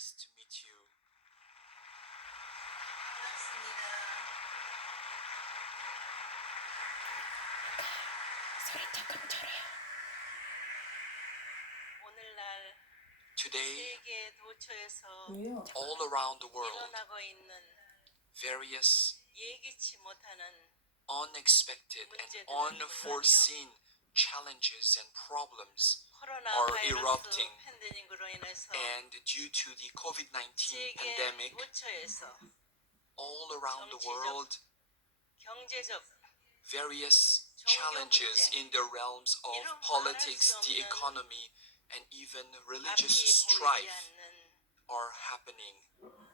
Nice to meet you. 반갑습니다. 소리 조금 줄여요. 오늘날 Today, 세계 도처에서 왜요? all around the world, 일어나고 있는 various 예기치 못하는 unexpected and unforeseen challenges and problems 코로나 are 바이러스 erupting. 팬데믹으로 인해서 And due to the COVID-19 세계 pandemic, 도처에서 all around the world, 경제적 various challenges in the realms of politics, the economy, and even religious 앞이 보이지 strife 않는 are happening.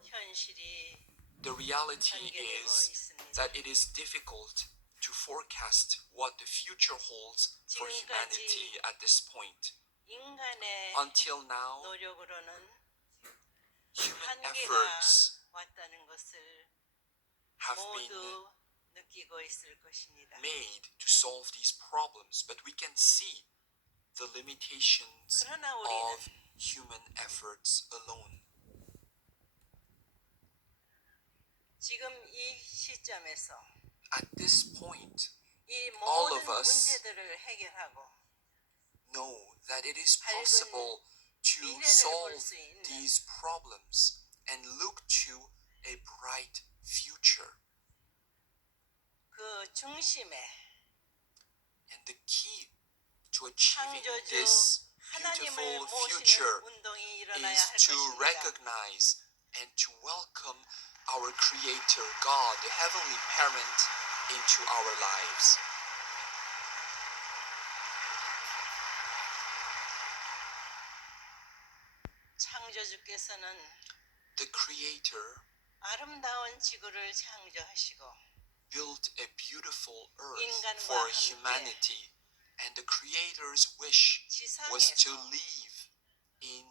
현실이 The reality 전개되고 is 있습니다. that it is difficult to forecast what the future holds for humanity at this point. 인간의 Until now, 노력으로는 human 한계가 efforts 왔다는 것을 have been 모두 느끼고 있을 것입니다. made to solve these problems, but we can see the limitations 그러나 of 우리는 human efforts alone. 지금 이 시점에서 At this point, 이 all 모든 of us 문제들을 해결하고 know that it is 밝은 possible to 미래를 볼 solve 수 있는 these problems and look to a bright future. 그 중심에 And the key to achieving 창조주 this 하나님을 beautiful 모시는 future 운동이 일어나야 is 할 to 것입니다. recognize and to welcome our Creator, God, the Heavenly Parent, into our lives. 창조주께서는 The Creator 아름다운 지구를 창조하시고 built a beautiful earth 인간과 for 함께 humanity, and the Creator's wish was to 지상에서 live in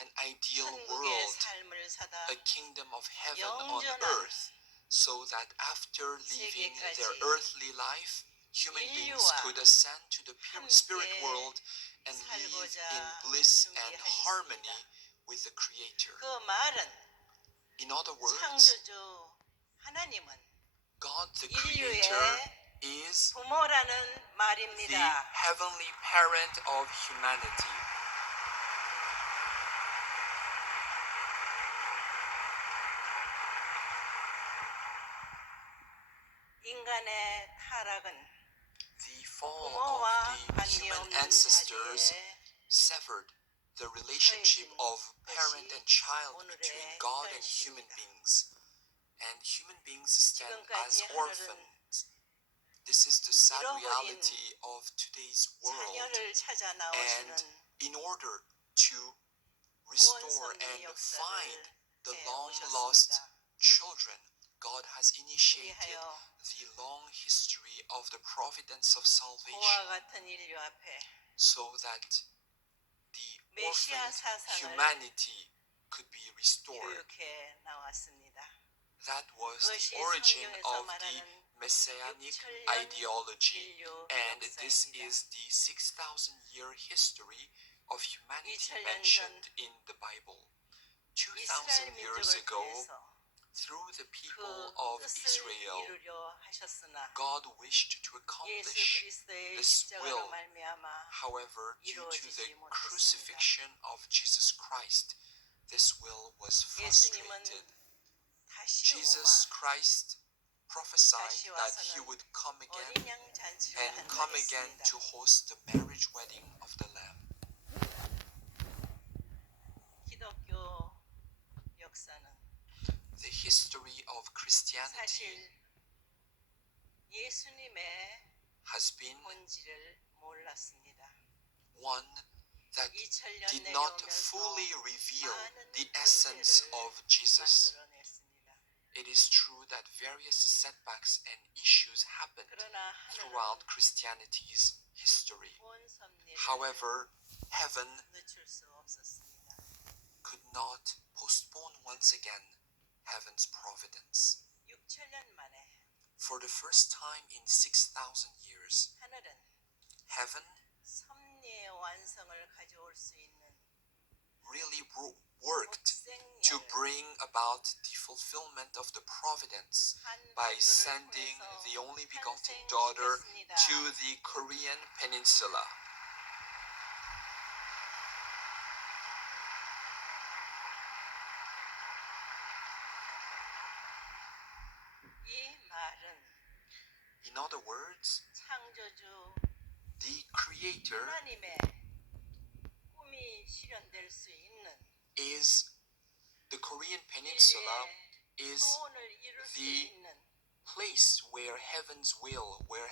an ideal 천국의 world, 삶을 사다 a kingdom of heaven on 영원한 earth, so that after living their 세계까지 earthly life, human beings 인류와 could ascend to the pure spirit 함께 world and live 살고자 in bliss and 준비하셨습니다. harmony with the Creator. 그 말은 In other words, 창조주 하나님은 God the 인류의 Creator is 부모라는 the 말입니다. heavenly parent of humanity. 인간의 타락은 The fall 부모와 of the 관계 human 없는 ancestors 자리에 severed the relationship of parent and child between God and human beings. And human beings stand as 지금까지 하늘은 orphans. This is the sad 잃어버린 reality of today's world. 자녀를 찾아 And 나오시는 in order to restore 구원섭리의 and find 역사를 the 해 long-lost 오셨습니다. children, God has initiated 그리하여 the long history of the providence of 고와 salvation 같은 인류 앞에 so that the 메시아 orphaned 사상을 humanity could be restored. 교육해 나왔습니다. That was 그것이 the origin 성경에서 of the 말하는 messianic 6,000년 ideology, 인류 and this 역사입니다. is the 6,000-year history of humanity 2000년 mentioned in the Bible. 이스라엘 2,000 years 민족을 ago, 통해서 through the 그 people of 뜻을 Israel, 이루려 하셨으나 God wished to 예수 accomplish 그리스도의 this 십자가로 will. 말미암아 However, due to the 이루어지지 못했습니다. crucifixion of Jesus Christ, this will was 예수님은 frustrated. 다시 Jesus 오마 Christ prophesied 다시 that he 와서는 would come again 어린 양 잔치를 and 한다 come again 했습니다. to host the marriage wedding of the Lamb. 기독교 역사는 The history of Christianity 사실 예수님의 has been 본질을 몰랐습니다. one that 2000년 did not 내려오면서 fully reveal 많은 the essence 문제를 of Jesus. 만들어냈습니다. It is true that various setbacks and issues happened 그러나 throughout 하늘은 Christianity's history. 구원 섭리를 However, heaven 늦출 수 없었습니다. could not postpone once again heaven's providence. 6,000년 만에 For the first time in 6,000 years, 하늘은 heaven 섭리의 완성을 가져올 수 있는 really worked to bring about the fulfillment of the providence by sending the only begotten daughter to the Korean peninsula. 이 말은 In other words, 창조주 the Creator 하나님의 꿈이 실현될 수 있는 is the Korean peninsula 인류의 is 소원을 이룰 수 the 있는 place where heaven's will, where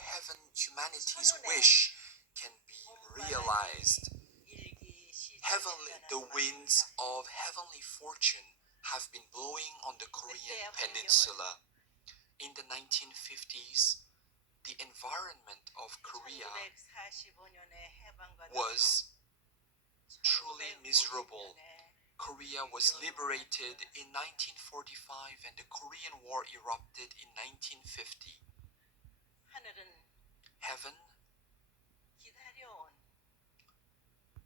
humanity's wish can be realized. 일기 Heavenly, the 시작했다는 winds 말입니다. of heavenly fortune have been blowing on the Korean peninsula. In the 1950s, the environment of Korea 1945년에 해방과 was truly miserable. 1950년에 Korea was liberated in 1945 and the Korean War erupted in 1950. 하늘은 Heaven 기다려온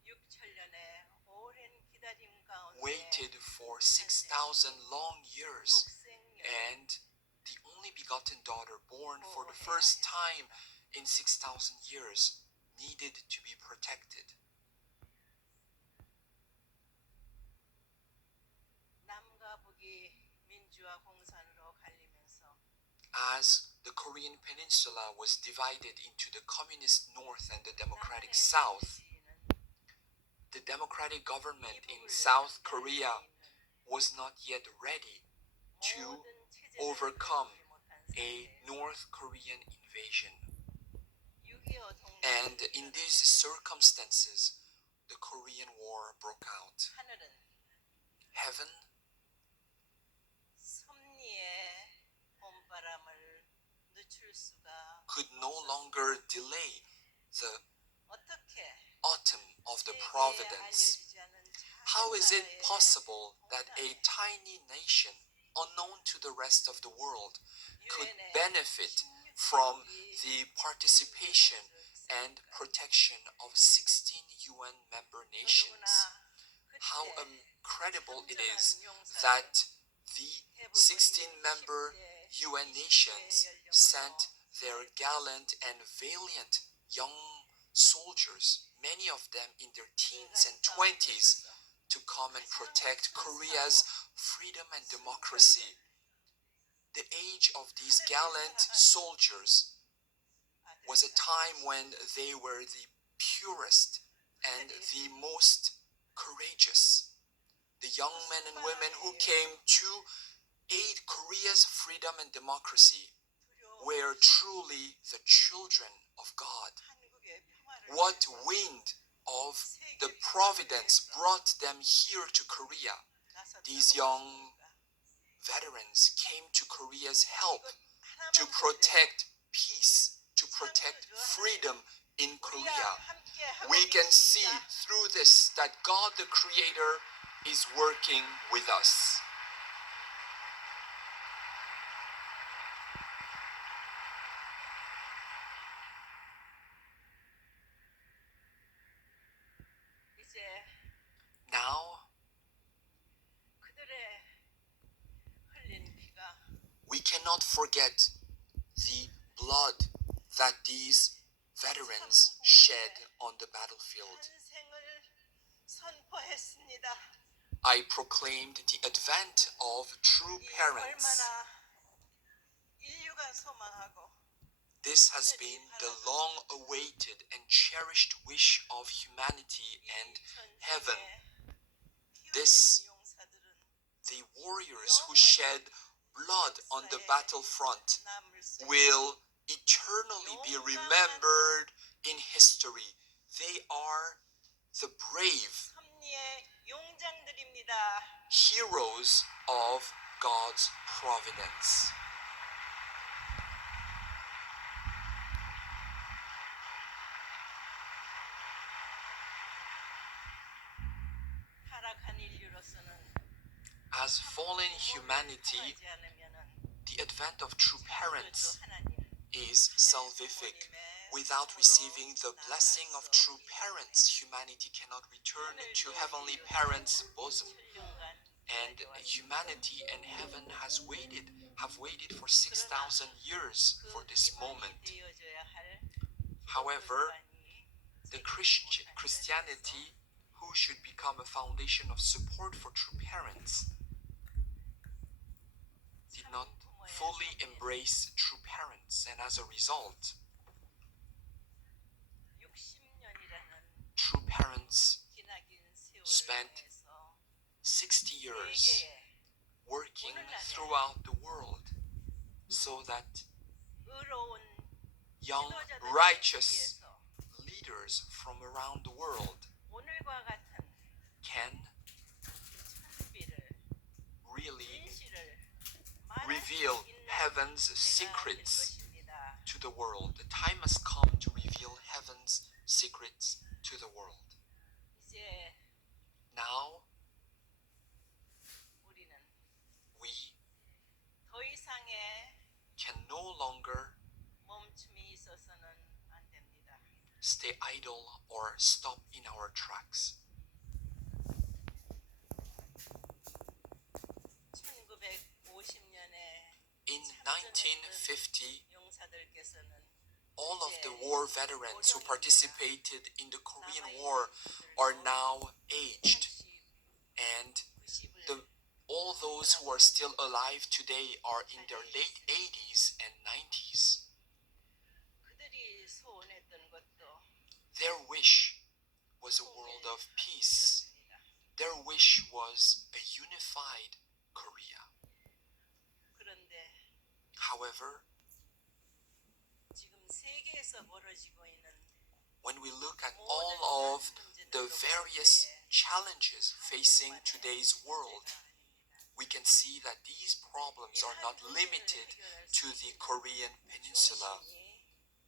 6천년의 오랜 기다림 가운데 waited for 6,000 long years, 독생녀 and the only begotten daughter born for the first time in 6,000 years needed to be protected. 남과 북이 민주화 공산으로 갈리면서 As the Korean peninsula was divided into the communist north and the democratic south, the democratic government in South Korea was not yet ready to overcome a North Korean invasion. And in these circumstances, the Korean War broke out. 하늘은 Heaven 섭리의 봄바람을 늦출 수가 could no longer delay the 어떻게 autumn of the 세계에 providence. 알려지지 않은 How is it 작은 possible that a 나라의 tiny nation, unknown to the rest of the world, could 유엔의 benefit 16 from 개국이 the participation and protection of 16 UN member nations? How incredible it is that the 16 member UN nations sent their gallant and valiant young soldiers, many of them in their teens and 20s, to come and protect Korea's freedom and democracy. The age of these gallant soldiers was a time when they were the purest and the most courageous. The young men and women who came to aid Korea's freedom and democracy were truly the children of God. What wind of the providence brought them here to Korea? These young veterans came to Korea's help to protect peace, to protect freedom in Korea. We can see through this that God the Creator is working with us. 이제 Now 그들의 흘린 피가 we cannot forget the blood that these veterans shed on the battlefield. 탄생을 선포했습니다. I proclaimed the advent of true 이 parents. 얼마나 인류가 소망하고 This has been the long-awaited and cherished wish of humanity and heaven. This, the warriors who shed blood on the battlefront will eternally be remembered in history. They are the brave 섭리의 용장들입니다. heroes of God's providence. 타락한 인류로서는 As fallen humanity, 하지 않으면은 the advent of true parents 창조주 하나님 is salvific. Without receiving the blessing of true parents, humanity cannot return to Heavenly Parents' bosom. 7년간 And humanity and heaven have waited for 6,000 years for this moment. However, the Christianity, who should become a foundation of support for true parents, did not fully embrace true parents, and as a result, true parents spent 60 years working throughout the world so that young, righteous leaders from around the world can really reveal heaven's secrets to the world. The time has come to reveal heaven's secrets to the world. Now, we can no longer stay idle or stop in our tracks. In 1950, all of the war veterans who participated in the Korean War are now aged, and all those who are still alive today are in their late 80s and 90s. Their wish was a world of peace. Their wish was a unified Korea. However, when we look at all of the various challenges facing today's world, we can see that these problems are not limited to the Korean Peninsula,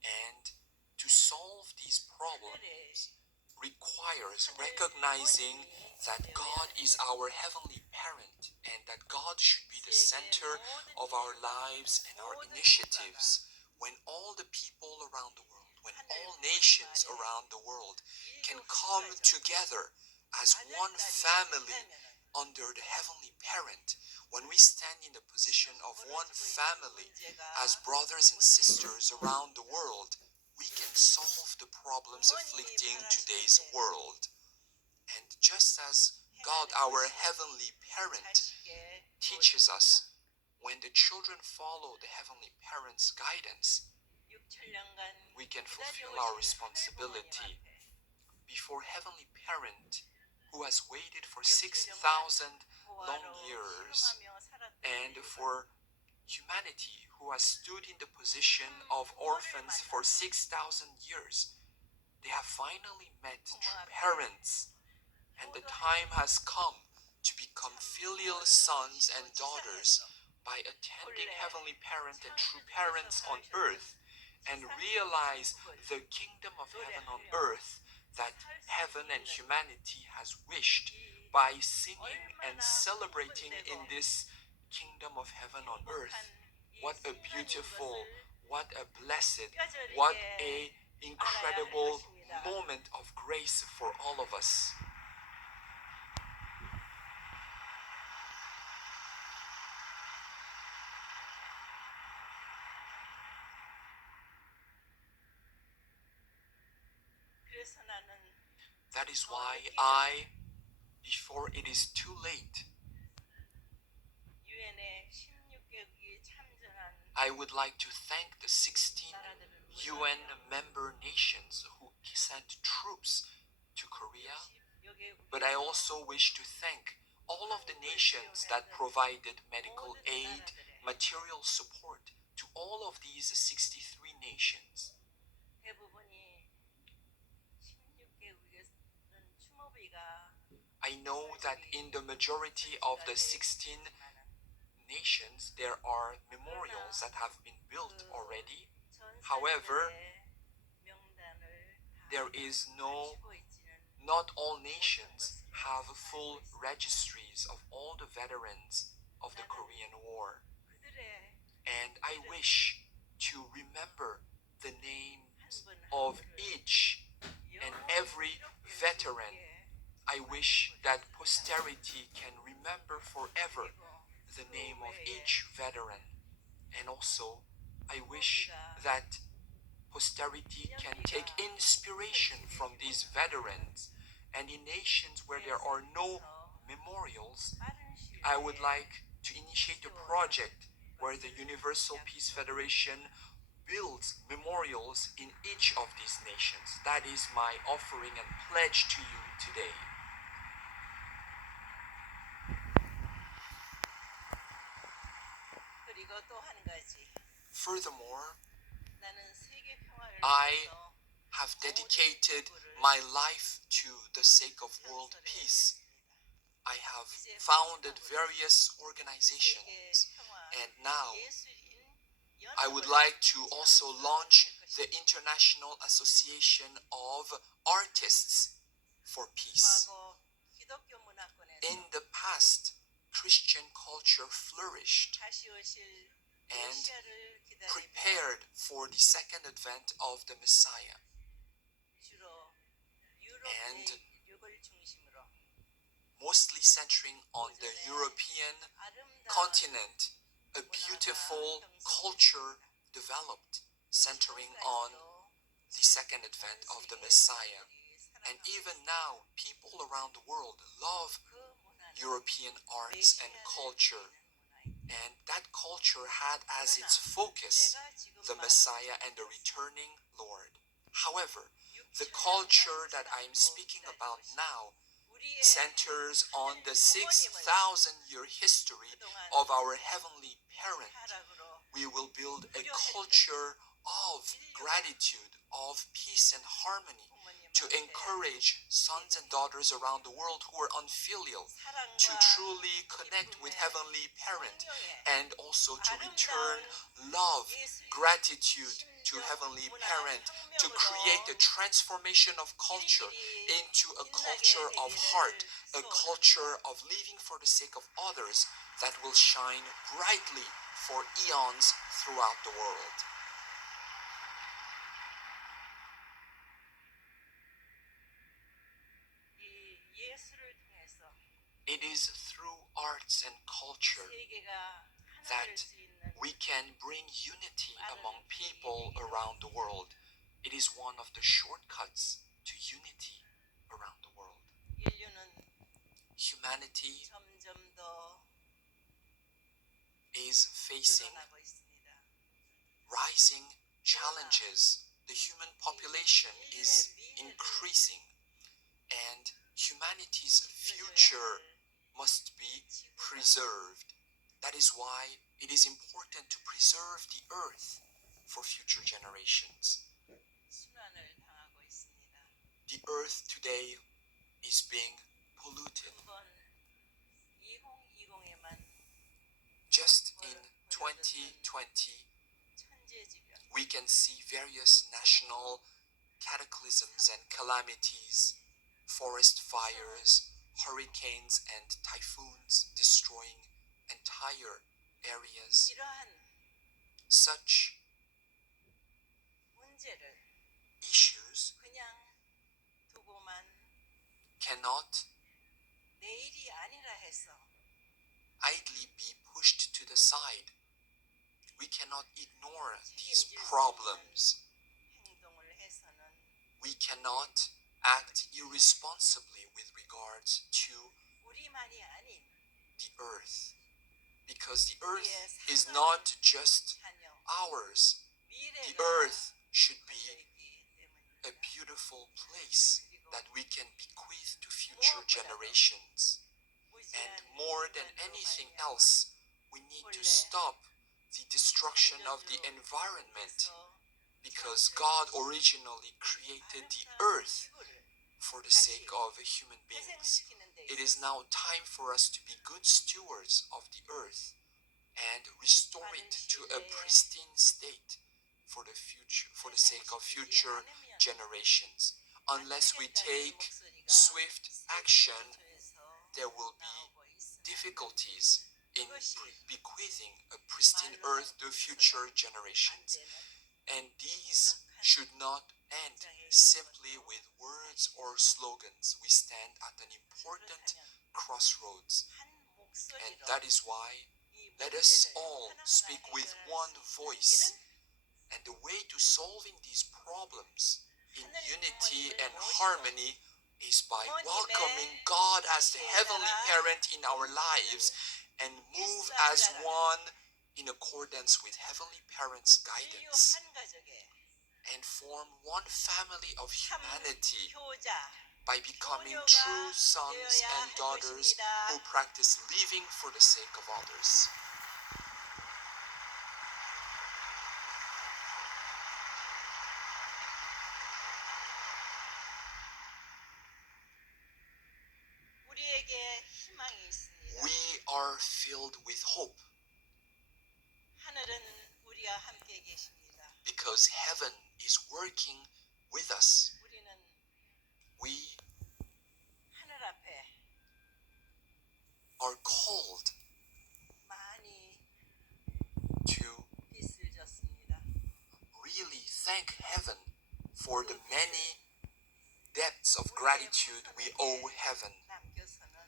and to solve these problems requires recognizing that God is our heavenly parent and that God should be the center of our lives and our initiatives. When all the people around the world, when all nations around the world can come together as one family under the heavenly parent, when we stand in the position of one family as brothers and sisters around the world, we can solve the problems afflicting today's world. And just as God, our heavenly parent, teaches us, when the children follow the heavenly parent's guidance, we can fulfill our responsibility before heavenly parent who has waited for 6,000 long years, and for humanity who has stood in the position of orphans for 6,000 years. They have finally met true parents, and the time has come to become filial sons and daughters by attending heavenly parent and true parents on earth, and realize the kingdom of heaven on earth that heaven and humanity has wished by singing and celebrating in this kingdom of heaven on earth. What a beautiful, what a blessed, what a incredible moment of grace for all of us. That is why before it is too late, I would like to thank the 16 UN member nations who sent troops to Korea, but I also wish to thank all of the nations that provided medical aid, material support to all of these 63 nations. I know that in the majority of the 16 nations there are memorials that have been built already. However, not all nations have full registries of all the veterans of the Korean War. And I wish to remember the names of each and every veteran. I wish that posterity can remember remember forever the name of each veteran. And also, I wish that posterity can take inspiration from these veterans. And in nations where there are no memorials, I would like to initiate a project where the Universal Peace Federation builds memorials in each of these nations. That is my offering and pledge to you today. 그리고 또 한 가지. Furthermore, 나는 세계 평화를 I 위해서 have dedicated my life to the sake of world peace. I have founded various organizations, and now I would like to also launch the International Association of Artists for Peace. 과거 기독교 문화권에서 In the past, Christian culture flourished 다시 오실 and 메시아를 기다리며 prepared for the second advent of the Messiah. 주로 And 유럽 대륙을 중심으로 mostly centering on the European 아름다운 continent, a beautiful culture developed centering on the second advent of the Messiah. And even now, people around the world love 그 문화는 European arts and culture. And that culture had as its focus the Messiah and the returning Lord. However, the culture that I'm speaking about now centers on the 6,000-year history of our heavenly parent. We will build a culture of gratitude, of peace and harmony, to encourage sons and daughters around the world who are unfilial to truly connect with heavenly parent, and also to return love, gratitude to heavenly parent, to create a transformation of culture into a culture of heart, a culture of living for the sake of others that will shine brightly for eons throughout the world. 이 예술을 통해서 It is through arts and culture 세계가 하나 that 될 수 있는 we can bring unity among people around the world. It is one of the shortcuts to unity around the world. 인류는 Humanity 점점 더 is facing 늘어나고 있습니다. rising challenges. The human population is increasing, and humanity's future must be preserved. That is why it is important to preserve the earth for future generations. 순환을 당하고 있습니다. The earth today is being polluted. 이번 2020에만 Just in 2020, 천재지변, we can see various national cataclysms and calamities, forest fires, hurricanes and typhoons destroying entire areas. 이러한 Such 문제를 issues 그냥 두고만 cannot 내일이 아니라 해서 idly be pushed to the side. We cannot ignore these 책임질 수 problems. 있는 행동을 해서는 We cannot act irresponsibly with regards to 우리만이 아닌 the earth. Because the earth is not just 자녀, ours. The 미래가 earth should be 걸려있기 a 때문입니다. beautiful place that we can bequeath to future generations. And more than anything else, we need to stop the destruction of the environment, because God originally created the earth for the sake of human beings. It is now time for us to be good stewards of the earth and restore it to a pristine state for the future, for the sake of future generations. Unless we take swift action, there will be difficulties in bequeathing a pristine earth to future generations. And these should not end simply with words or slogans. We stand at an important crossroads. And 목소리로 that is why 이 let us 문제를 all 하나하나 speak with 해결할 one 수 voice. 있는 And the way to solving these problems in 하늘의 unity 부모님을 and 모시고 harmony is by 부모님의 welcoming God as the heavenly 지혜자라 parent in our lives and move as 일사하라는 one in accordance with heavenly parents' 인류 guidance 한 가족의 and form one family of 참 humanity 효자 by becoming 교녀가 true sons 되어야 and 할 daughters 것입니다. who practice living for the sake of others. 우리에게 희망이 있습니다. We are filled with hope 하늘은 우리와 함께 계십니다. because heaven is working with us. 우리는 We 하늘 앞에 are called 많이 to 빚을 졌습니다. really thank heaven for the many debts of gratitude we owe heaven, 남겨서는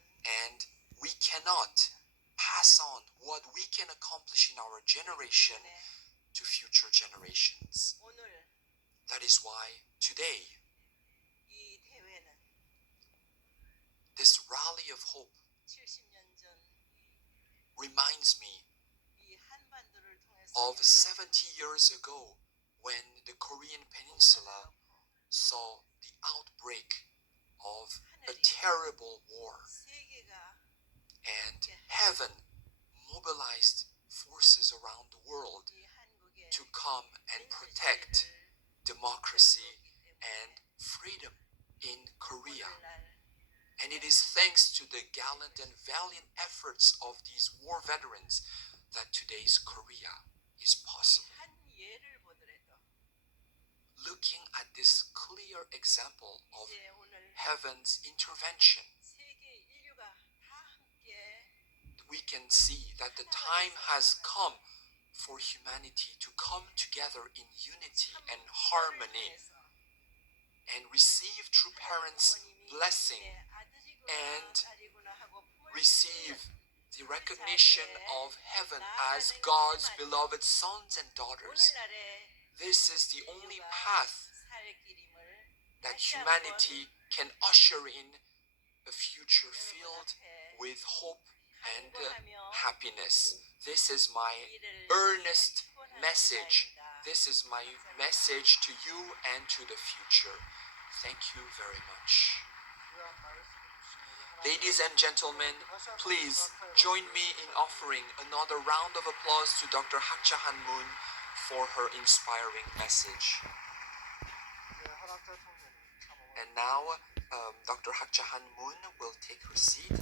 and we cannot pass on what we can accomplish in our generation 때문에 to future generations. 오늘 That is why today 이 대회는 this rally of hope 70년 전 reminds me 이 한반도를 통해서 of 일어난 70 years ago when the Korean Peninsula saw the outbreak of a terrible war, 세계가 and heaven mobilized forces around the world 이 한국의 to come and protect democracy and freedom in Korea. 오늘날 And it is thanks to the gallant and valiant efforts of these war veterans that today's Korea is possible. 한 예를 보더라도 Looking at this clear example of 이제 오늘 heaven's intervention, 세계 인류가 다 함께 we can see that the time has come for humanity to come together in unity 참 and 기도를 harmony 통해서 and receive true parents' 부모님이 blessing 내 아들이구나, and 딸이구나 하고 품을 receive 수 있는 the recognition of heaven as 나아가는 God's 길만이 beloved sons and daughters. 오늘날의 This is the only 인류가 path 살 길임을 that 다시 humanity 한번 can usher in a future 여러분 filled 앞에 with hope and 간구하며 happiness. This is my 이를 earnest 축원하는 message. 자입니다. This is my message to you and to the future. Thank you very much. Ladies and gentlemen, please join me in offering another round of applause to Dr. Hak Jahan Moon for her inspiring message. And now, Dr. Hak Jahan Moon will take her seat.